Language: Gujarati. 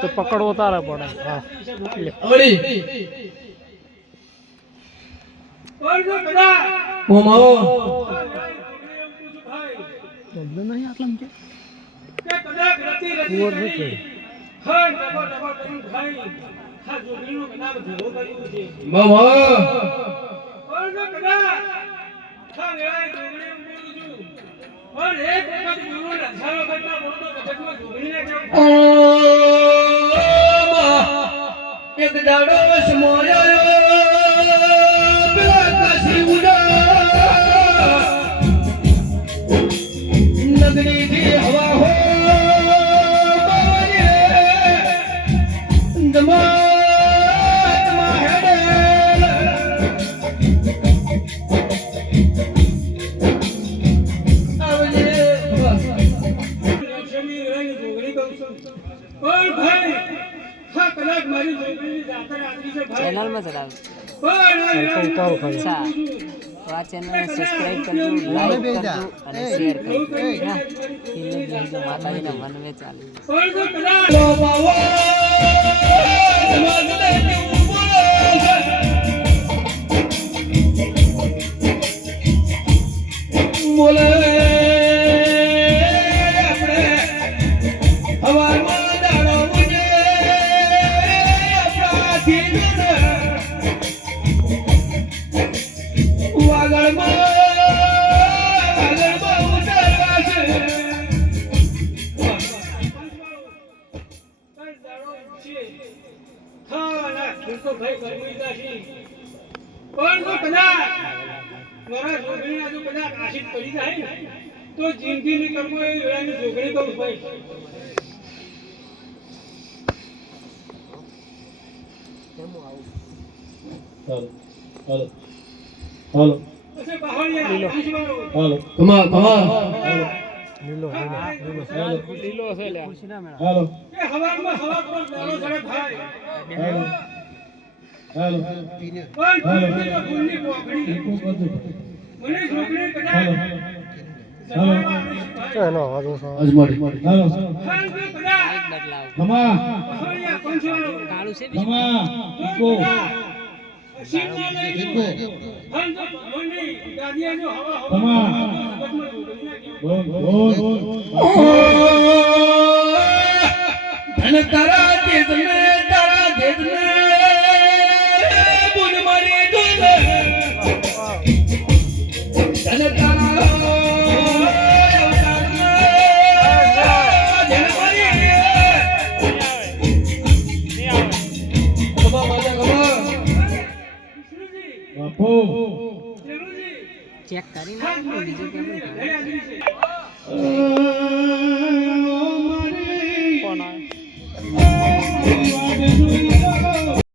તો પકડવો તારા પડે. હા નહીં આટલા એક દાડો સમોર્યો પેલા કાશી ઉડા નગરી થી હવા હો દમાદમા હેડે આવજે જમી રંગ જોગણી કહું છું ઓય ભાઈ હા કલાક મારી જોગણીની જાતર આદરી છે ભાઈ ચેનલ માં ચલાવ ઉતારો ખાલી. અચ્છા તો આ ચેનલ સબસ્ક્રાઇબ કરજો, લાઈક કરજો અને શેર કરજો. હા એટલે જો માતાજીના વનવે ચાલુ ઓય તો કલાક લો બાવો સમાજને કેવું બોલે બોલે આપણે હવામાં દાડો મુજે આપણાથી વાગળમાં ઉતરવા છે ખાવાના ખીસો ભાઈ કરવી જાશી પણ જો કદાચ મારા જોગણીના જો કદાચ આશીષ પડી જાય ને તો જિંદગીની કરવો એ વેળાની જોગણી કહું ભાઈ હાલો હાલો પછી પહાડિયા હાલો કમા કમા લીલો લીલો છે લ્યા. હાલો કે હવામાં હવા પર દોડો ચડે ભાઈ હાલો પણ ભૂલની તો ભૂલની પોકડી મને જોગણી કદાચ જમાડવા આવીશ ભાઈ એનો અવાજ ઓછો આવે. અજમાડી હાલો ખાન જો કદાચ બદલાવ કમા પહાડિયા પંચવાળો કાળું છે કમા ઈકો શીખવા નહીં ઈકો ખાન જો ભગવાનની દાદીયા જો હવા કમા જગતમાં જોગણીના કેવું બોલ બોલ ધન તારા દેશ મે તારા દેશ મે બુન મારી દોલે ધન તારા ધન મારી કબા માજા કબા બાપુ જરૂરી ચેક કરીને બીજું કેમ ઘરે આવી છે